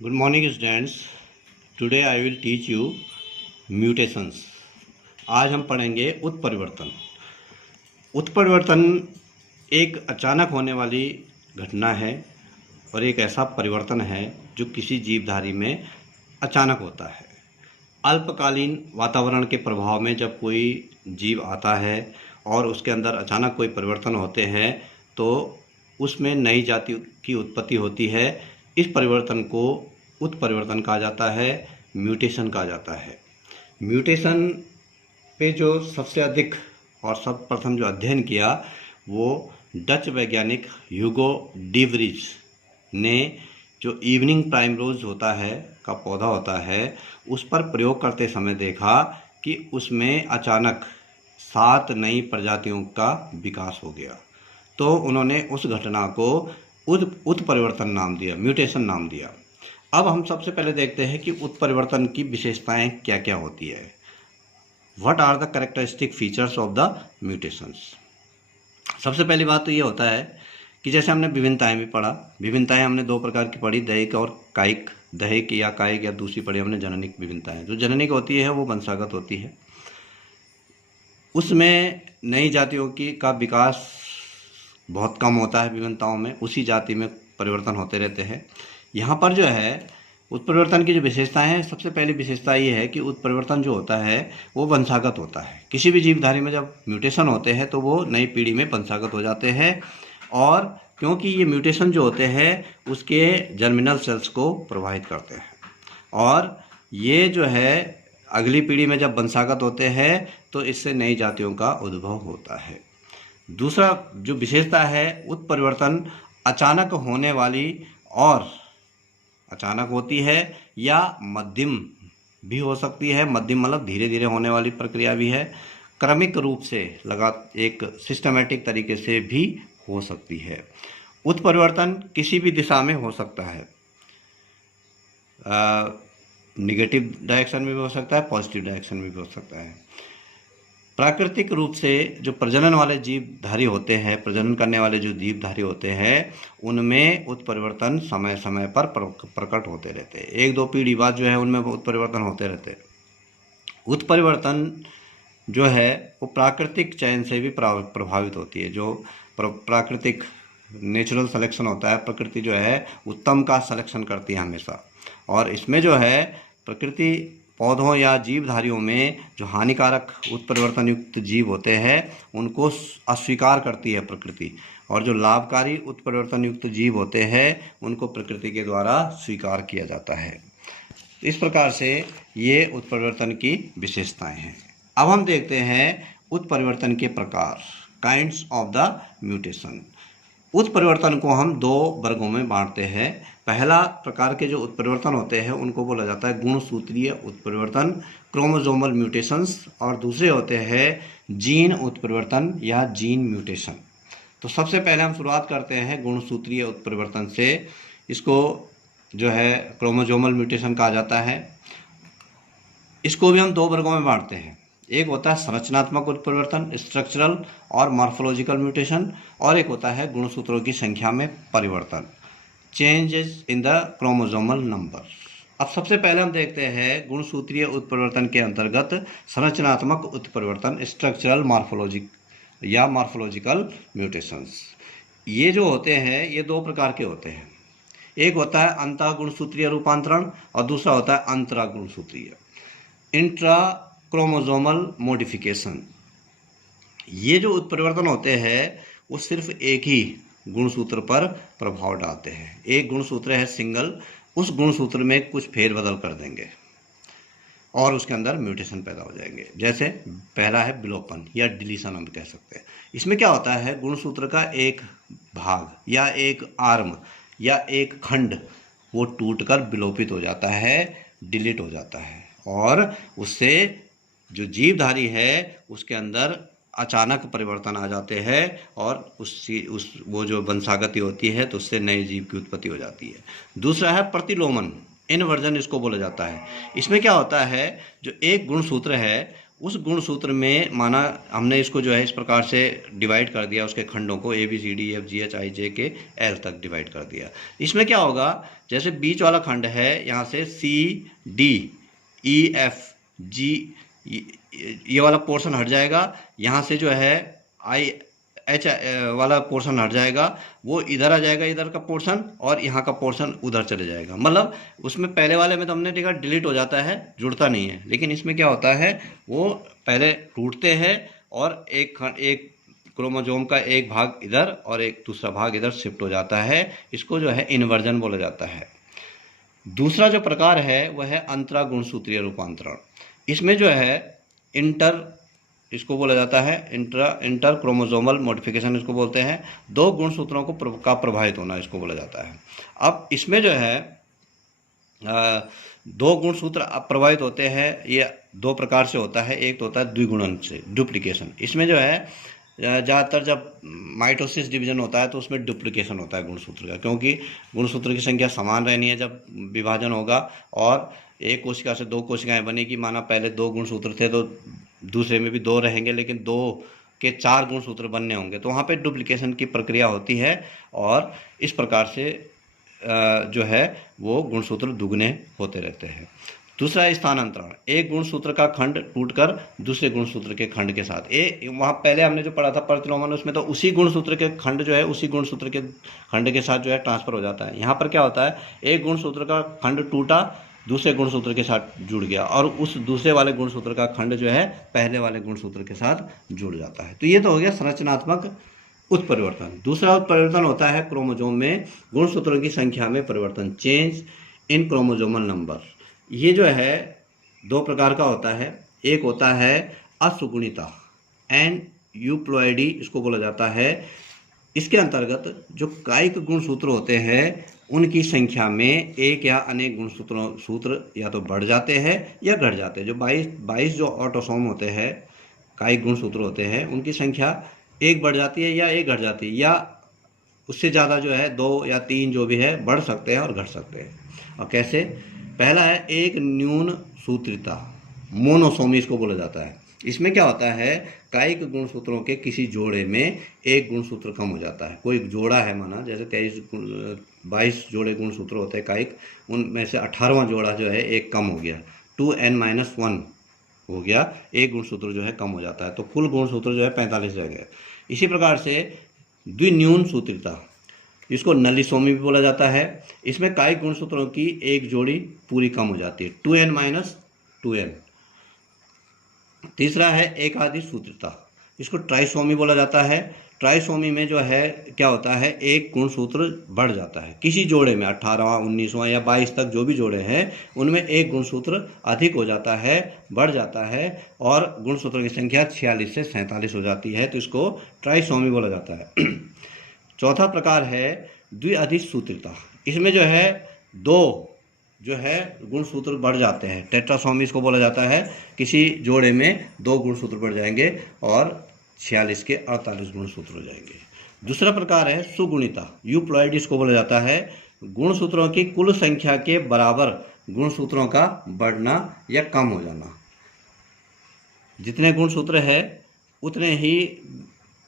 Good morning students. Today I will teach you mutations. आज हम पढ़ेंगे उत्परिवर्तन। उत्परिवर्तन एक अचानक होने वाली घटना है और एक ऐसा परिवर्तन है जो किसी जीवधारी में अचानक होता है। अल्पकालीन वातावरण के प्रभाव में जब कोई जीव आता है और उसके अंदर अचानक कोई परिवर्तन होते हैं तो उसमें नई जाति की उत्पत्ति होती है। इस परिवर्तन को उत्परिवर्तन कहा जाता है, म्यूटेशन कहा जाता है। म्यूटेशन पे जो सबसे अधिक और सर्वप्रथम जो अध्ययन किया वो डच वैज्ञानिक ह्यूगो डी व्रीज ने जो इवनिंग प्राइमरोज होता है का पौधा होता है उस पर प्रयोग करते समय देखा कि उसमें अचानक 7 नई प्रजातियों का विकास हो गया। तो उन्होंने उस घटना को उत्परिवर्तन नाम दिया, म्यूटेशन नाम दिया। अब हम सबसे पहले देखते हैं कि उत्परिवर्तन की विशेषताएं क्या क्या होती है। What are the characteristic features of the mutations. सबसे पहली बात तो ये होता है कि जैसे हमने विभिन्नताएं भी पढ़ा, विभिन्नताएं हमने 2 प्रकार की पढ़ी, दैहिक और कायिक। दैहिक या कायिक या दूसरी पढ़ी हमने जननिक विभिन्नताएं। जो जननिक होती है वो वंशागत होती है, उसमें नई जातियों का विकास बहुत कम होता है विभिन्नताओं में, उसी जाति में परिवर्तन होते रहते हैं। यहाँ पर जो है उत्परिवर्तन की जो विशेषताएं हैं, सबसे पहली विशेषता ये है कि उत्परिवर्तन जो होता है वो वंशागत होता है। किसी भी जीवधारी में जब म्यूटेशन होते हैं तो वो नई पीढ़ी में वंशागत हो जाते हैं और क्योंकि ये म्यूटेशन जो होते हैं उसके जर्मिनल सेल्स को प्रभावित करते हैं और ये जो है अगली पीढ़ी में जब वंशागत होते हैं तो इससे नई जातियों का उद्भव होता है। दूसरा जो विशेषता है, उत्परिवर्तन अचानक होने वाली और अचानक होती है या मध्यम भी हो सकती है। मध्यम मतलब धीरे धीरे होने वाली प्रक्रिया भी है। क्रमिक रूप से एक सिस्टमेटिक तरीके से भी हो सकती है। उत्परिवर्तन किसी भी दिशा में हो सकता है, निगेटिव डायरेक्शन में भी हो सकता है, पॉजिटिव डायरेक्शन में भी हो सकता है। प्राकृतिक रूप से जो प्रजनन वाले जीवधारी होते हैं, प्रजनन करने वाले जो जीवधारी होते हैं उनमें उत्परिवर्तन समय समय पर प्रकट होते रहते हैं। 1-2 पीढ़ी बाद जो है उनमें उत्परिवर्तन होते रहते हैं। उत्परिवर्तन जो है वो प्राकृतिक चयन से भी प्रभावित होती है। जो प्राकृतिक नेचुरल सिलेक्शन होता है, प्रकृति जो है उत्तम का सिलेक्शन करती है हमेशा, और इसमें जो है प्रकृति पौधों या जीवधारियों में जो हानिकारक उत्परिवर्तन युक्त जीव होते हैं उनको अस्वीकार करती है प्रकृति, और जो लाभकारी उत्परिवर्तन युक्त जीव होते हैं उनको प्रकृति के द्वारा स्वीकार किया जाता है। इस प्रकार से ये उत्परिवर्तन की विशेषताएं हैं। अब हम देखते हैं उत्परिवर्तन के प्रकार, काइंड्स ऑफ द म्यूटेशन। उत्परिवर्तन को हम 2 वर्गों में बांटते हैं। पहला प्रकार के जो उत्परिवर्तन होते हैं उनको बोला जाता है गुणसूत्रीय उत्परिवर्तन, क्रोमोसोमल म्यूटेशंस, और दूसरे होते हैं जीन उत्परिवर्तन या जीन म्यूटेशन। तो सबसे पहले हम शुरुआत करते हैं गुणसूत्रीय उत्परिवर्तन से। इसको जो है क्रोमोसोमल म्यूटेशन कहा जाता है। इसको भी हम 2 वर्गों में बांटते हैं। एक होता है संरचनात्मक उत्परिवर्तन, स्ट्रक्चरल और मॉर्फोलॉजिकल म्यूटेशन, और एक होता है गुणसूत्रों की संख्या में परिवर्तन, changes in the chromosomal number. अब सबसे पहले हम देखते हैं गुणसूत्रीय उत्परिवर्तन के अंतर्गत संरचनात्मक उत्परिवर्तन, स्ट्रक्चरल मॉर्फोलॉजिकल म्यूटेशंस। ये जो होते हैं ये 2 प्रकार के होते हैं। एक होता है अंतः गुणसूत्रीय रूपांतरण और दूसरा होता है अंतरा गुणसूत्रीय, इंट्रा क्रोमोसोमल मॉडिफिकेशन। ये जो उत्परिवर्तन होते हैं वो सिर्फ एक ही गुणसूत्र पर प्रभाव डालते हैं। एक गुणसूत्र है सिंगल, उस गुणसूत्र में कुछ फेरबदल कर देंगे और उसके अंदर म्यूटेशन पैदा हो जाएंगे। जैसे पहला है विलोपन या डिलीशन हम कह सकते हैं। इसमें क्या होता है, गुणसूत्र का एक भाग या एक आर्म या एक खंड वो टूटकर विलोपित हो जाता है, डिलीट हो जाता है, और उससे जो जीवधारी है उसके अंदर अचानक परिवर्तन आ जाते हैं और वो जो वंशागति होती है तो उससे नए जीव की उत्पत्ति हो जाती है। दूसरा है प्रतिलोमन, इनवर्जन इसको बोला जाता है। इसमें क्या होता है, जो एक गुणसूत्र है उस गुणसूत्र में माना हमने इसको जो है इस प्रकार से डिवाइड कर दिया, उसके खंडों को ABCDEFGHIJK L तक डिवाइड कर दिया। इसमें क्या होगा, जैसे बीच वाला खंड है, यहाँ से CDEFG ये वाला पोर्शन हट जाएगा, यहाँ से जो है IH वाला पोर्शन हट जाएगा, वो इधर आ जाएगा, इधर का पोर्शन, और यहाँ का पोर्शन उधर चले जाएगा। मतलब उसमें पहले वाले में तो हमने देखा डिलीट हो जाता है, जुड़ता नहीं है, लेकिन इसमें क्या होता है, वो पहले टूटते हैं और एक क्रोमोसोम का एक भाग इधर और एक दूसरा भाग इधर शिफ्ट हो जाता है। इसको जो है इन्वर्जन बोला जाता है। दूसरा जो प्रकार है वह है अंतरा गुणसूत्रीय रूपांतरण। इसमें जो है इसको बोला जाता है इंटर क्रोमोसोमल मॉडिफिकेशन इसको बोलते हैं। दो गुणसूत्रों का प्रभावित होना इसको बोला जाता है। अब इसमें जो है दो गुणसूत्र प्रभावित होते हैं, ये दो प्रकार से होता है। एक तो होता है द्विगुणन से, डुप्लीकेशन। इसमें जो है ज़्यादातर जब माइटोसिस डिवीजन होता है तो उसमें डुप्लीकेशन होता है गुणसूत्र का, क्योंकि गुणसूत्र की संख्या समान रहनी है जब विभाजन होगा। और एक कोशिका से दो कोशिकाएं बनेगी, माना पहले दो गुणसूत्र थे तो दूसरे में भी दो रहेंगे, लेकिन दो के चार गुणसूत्र बनने होंगे, तो वहाँ पे डुप्लीकेशन की प्रक्रिया होती है और इस प्रकार से जो है वो गुणसूत्र दुगने होते रहते हैं। दूसरा है स्थानांतरण। एक गुणसूत्र का खंड टूटकर दूसरे गुणसूत्र के खंड के साथ, वहाँ पहले हमने जो पढ़ा था प्रतिलोमन, उसमें तो उसी गुणसूत्र के खंड जो है उसी गुणसूत्र के खंड के साथ जो है ट्रांसफर हो जाता है। यहाँ पर क्या होता है, एक गुणसूत्र का खंड टूटा, दूसरे गुणसूत्र के साथ जुड़ गया, और उस दूसरे वाले गुणसूत्र का खंड जो है पहले वाले गुणसूत्र के साथ जुड़ जाता है। तो ये तो हो गया संरचनात्मक उत्परिवर्तन। दूसरा उत्परिवर्तन होता है क्रोमोसोम में गुणसूत्रों की संख्या में परिवर्तन, चेंज इन क्रोमोसोमल नंबर। ये जो है दो प्रकार का होता है। एक होता है असुगुणिता, एनयूप्लॉइडी इसको बोला जाता है। इसके अंतर्गत जो कायिक गुणसूत्र होते हैं उनकी संख्या में एक या अनेक सूत्र या तो बढ़ जाते हैं या घट जाते हैं। जो 22 जो ऑटोसोम होते हैं, कायिक गुणसूत्र होते हैं, उनकी संख्या एक बढ़ जाती है या एक घट जाती है, या उससे ज़्यादा जो है दो या तीन जो भी है बढ़ सकते हैं और घट सकते हैं। और कैसे? पहला है एक न्यून सूत्रिता, मोनोसोमी इसको बोला जाता है। इसमें क्या होता है, कायिक गुणसूत्रों के किसी जोड़े में एक गुणसूत्र कम हो जाता है। कोई जोड़ा है, माना जैसे 22 जोड़े गुणसूत्र होते हैं कायिक, उनमें से 18वां जोड़ा जो है एक कम हो गया, 2n-1 हो गया, एक गुणसूत्र जो है कम हो जाता है, तो कुल गुणसूत्र जो है 45 रह गए। इसी प्रकार से द्विन्यून सूत्रिता, इसको नलिसोमी भी बोला जाता है। इसमें कायिक गुणसूत्रों की एक जोड़ी पूरी कम हो जाती है, 2n-2n। तीसरा है एकाधिक सूत्रिता, इसको ट्राइसोमी बोला जाता है। ट्राइसोमी में जो है क्या होता है, एक गुणसूत्र बढ़ जाता है किसी जोड़े में, 18वां, 19वां या 22 तक जो भी जोड़े हैं उनमें एक गुणसूत्र अधिक हो जाता है, बढ़ जाता है, और गुणसूत्रों की संख्या 46 से 47 हो जाती है, तो इसको ट्राइसोमी बोला जाता है। चौथा प्रकार है द्विअधिक सूत्रिता। इसमें जो है दो जो है गुणसूत्र बढ़ जाते हैं, टेट्रासोमी इसको बोला जाता है। किसी जोड़े में दो गुणसूत्र बढ़ जाएंगे और 46 के 48 गुणसूत्र हो जाएंगे। दूसरा प्रकार है सुगुणिता, यूप्लॉइड इसको बोला जाता है। गुणसूत्रों की कुल संख्या के बराबर गुणसूत्रों का बढ़ना या कम हो जाना। जितने गुणसूत्र है उतने ही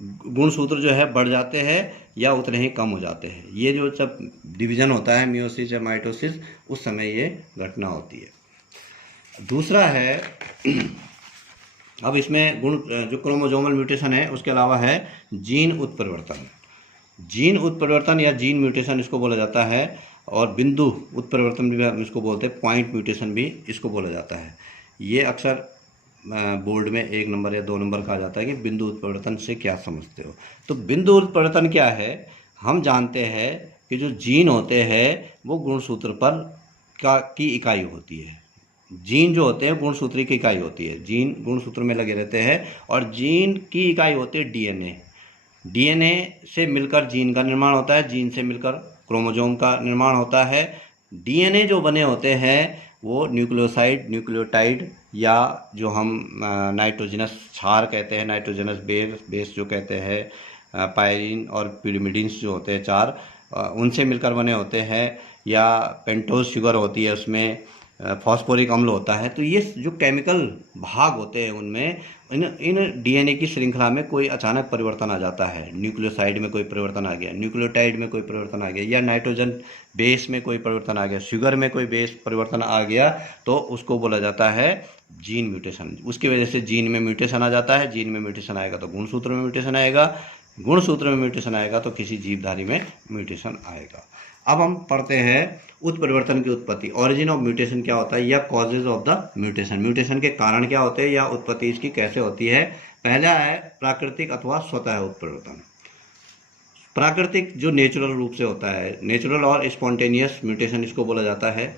गुणसूत्र जो है बढ़ जाते हैं या उतने ही कम हो जाते हैं। ये जो जब डिवीजन होता है, मियोसिस या माइटोसिस, उस समय ये घटना होती है। दूसरा है अब इसमें जो क्रोमोसोमल म्यूटेशन है उसके अलावा है जीन उत्परिवर्तन। जीन उत्परिवर्तन या जीन म्यूटेशन इसको बोला जाता है, और बिंदु उत्परिवर्तन भी हम इसको बोलते हैं, पॉइंट म्यूटेशन भी इसको बोला जाता है। ये अक्सर बोर्ड में 1 नंबर या 2 नंबर कहा जाता है कि बिंदु उत्परिवर्तन से क्या समझते हो। तो बिंदु उत्परिवर्तन क्या है, हम जानते हैं कि जो जीन होते हैं वो गुणसूत्र पर की इकाई होती है। जीन जो होते हैं गुणसूत्र की इकाई होती है, जीन गुणसूत्र में लगे रहते हैं, और जीन की इकाई होती है डीएनए। डीएनए से मिलकर जीन का निर्माण होता है, जीन से मिलकर क्रोमोसोम का निर्माण होता है। डीएनए जो बने होते हैं वो न्यूक्लियोसाइड, न्यूक्लियोटाइड, या जो हम नाइट्रोजनस क्षार कहते हैं, नाइट्रोजनस बेस जो कहते हैं, पायरीन और पिरिमिडिन्स जो होते हैं 4, उनसे मिलकर बने होते हैं, या पेंटोज शुगर होती है उसमें, फॉस्फोरिक अम्ल होता है। तो ये जो केमिकल भाग होते हैं उनमें इन डीएनए की श्रृंखला में कोई अचानक परिवर्तन आ जाता है, न्यूक्लियोसाइड में कोई परिवर्तन आ गया, न्यूक्लियोटाइड में कोई परिवर्तन आ गया, या नाइट्रोजन बेस में कोई परिवर्तन आ गया, शुगर में कोई बेस परिवर्तन आ गया, तो उसको बोला जाता है जीन म्यूटेशन। उसकी वजह से जीन में म्यूटेशन आ जाता है। जीन में म्यूटेशन आएगा तो गुणसूत्र में म्यूटेशन आएगा, गुणसूत्र में म्यूटेशन आएगा तो किसी जीवधारी में म्यूटेशन आएगा। अब हम पढ़ते हैं उत्परिवर्तन की उत्पत्ति। ऑरिजिन ऑफ म्यूटेशन क्या होता है या causes of the mutation, mutation के कारण क्या होते हैं या उत्पत्ति इसकी कैसे होती है। पहला है प्राकृतिक अथवा स्वतः उत्परिवर्तन। प्राकृतिक जो नेचुरल रूप से होता है, नेचुरल और स्पॉन्टेनियस म्यूटेशन इसको बोला जाता है।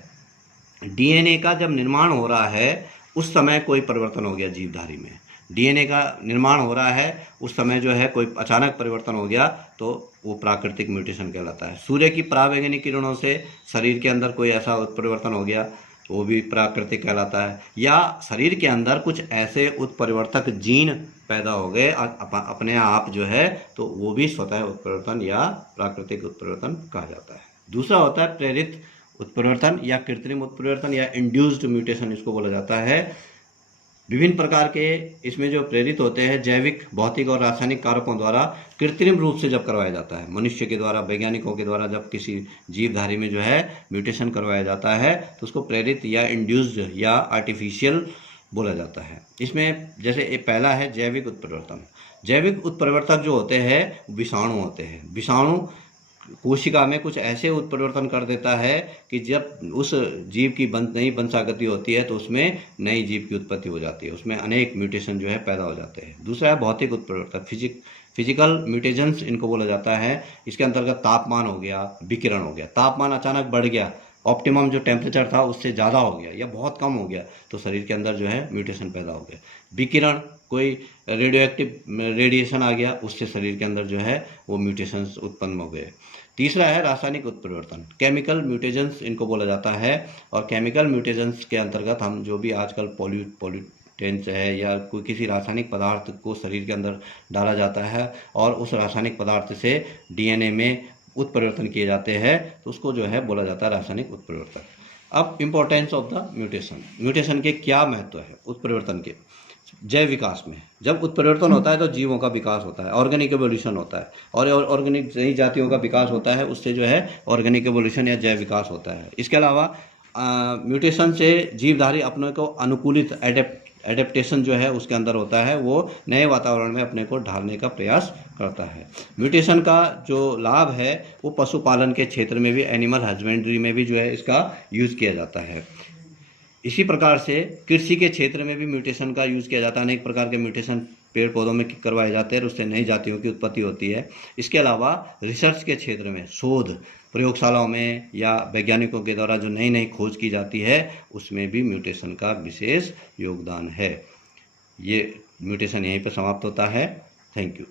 डीएनए का जब निर्माण हो रहा है उस समय कोई परिवर्तन हो गया जीवधारी में, डीएनए का निर्माण हो रहा है उस समय जो है कोई अचानक परिवर्तन हो गया तो वो प्राकृतिक म्यूटेशन कहलाता है। सूर्य की परावैंगनिक किरणों से शरीर के अंदर कोई ऐसा उत्परिवर्तन हो गया तो वो भी प्राकृतिक कहलाता है। या शरीर के अंदर कुछ ऐसे उत्परिवर्तक जीन पैदा हो गए अपने आप जो है, तो वो भी स्वतः उत्परिवर्तन या प्राकृतिक उत्परिवर्तन कहा जाता है। दूसरा होता है प्रेरित उत्परिवर्तन या कृत्रिम उत्परिवर्तन या इंड्यूस्ड म्यूटेशन इसको बोला जाता है। विभिन्न प्रकार के इसमें जो प्रेरित होते हैं जैविक, भौतिक और रासायनिक कारकों द्वारा कृत्रिम रूप से जब करवाया जाता है, मनुष्य के द्वारा, वैज्ञानिकों के द्वारा जब किसी जीवधारी में जो है म्यूटेशन करवाया जाता है तो उसको प्रेरित या इंड्यूस्ड या आर्टिफिशियल बोला जाता है। इसमें जैसे एक पहला है जैविक उत्परिवर्तन। जैविक उत्परिवर्तक जो होते हैं विषाणु होते हैं। विषाणु कोशिका में कुछ ऐसे उत्परिवर्तन कर देता है कि जब उस जीव की नई वंशागति होती है तो उसमें नई जीव की उत्पत्ति हो जाती है, उसमें अनेक म्यूटेशन जो है पैदा हो जाते हैं। दूसरा है भौतिक उत्परिवर्तन, फिजिकल म्यूटेशंस इनको बोला जाता है। इसके अंतर्गत तापमान हो गया, विकिरण हो गया। तापमान अचानक बढ़ गया, ऑप्टिमम जो टेम्परेचर था उससे ज़्यादा हो गया या बहुत कम हो गया तो शरीर के अंदर जो है म्यूटेशन पैदा हो गया। विकिरण, कोई रेडियो एक्टिव रेडिएशन आ गया, उससे शरीर के अंदर जो है वो म्यूटेशंस उत्पन्न हो गए। तीसरा है रासायनिक उत्परिवर्तन, केमिकल म्यूटेशंस इनको बोला जाता है। और केमिकल म्यूटेशंस के अंतर्गत हम जो भी आजकल पॉल्यूटेंट्स है या कोई किसी रासायनिक पदार्थ को शरीर के अंदर डाला जाता है और उस रासायनिक पदार्थ से डीएनए में उत्परिवर्तन किए जाते हैं तो उसको जो है बोला जाता है रासायनिक उत्परिवर्तन। अब importance of the mutation, mutation के क्या महत्व है उत्परिवर्तन के जैव विकास में। जब उत्परिवर्तन होता है तो जीवों का विकास होता है, ऑर्गेनिक एवोल्यूशन होता है, और ऑर्गेनिक नई जातियों का विकास होता है, उससे जो है ऑर्गेनिक एवोल्यूशन या जैव विकास होता है। इसके अलावा म्यूटेशन से जीवधारी अपने को अनुकूलित एडेप्टेशन जो है उसके अंदर होता है, वो नए वातावरण में अपने को ढालने का प्रयास करता है। म्यूटेशन का जो लाभ है वो पशुपालन के क्षेत्र में भी, एनिमल हस्बेंड्री में भी जो है इसका यूज़ किया जाता है। इसी प्रकार से कृषि के क्षेत्र में भी म्यूटेशन का यूज़ किया जाता है। अनेक प्रकार के म्यूटेशन पेड़ पौधों में करवाए जाते हैं और उससे नई जातियों की उत्पत्ति होती है। इसके अलावा रिसर्च के क्षेत्र में, शोध प्रयोगशालाओं में या वैज्ञानिकों के द्वारा जो नई नई खोज की जाती है उसमें भी म्यूटेशन का विशेष योगदान है। ये म्यूटेशन यहीं पर समाप्त होता है। Thank you.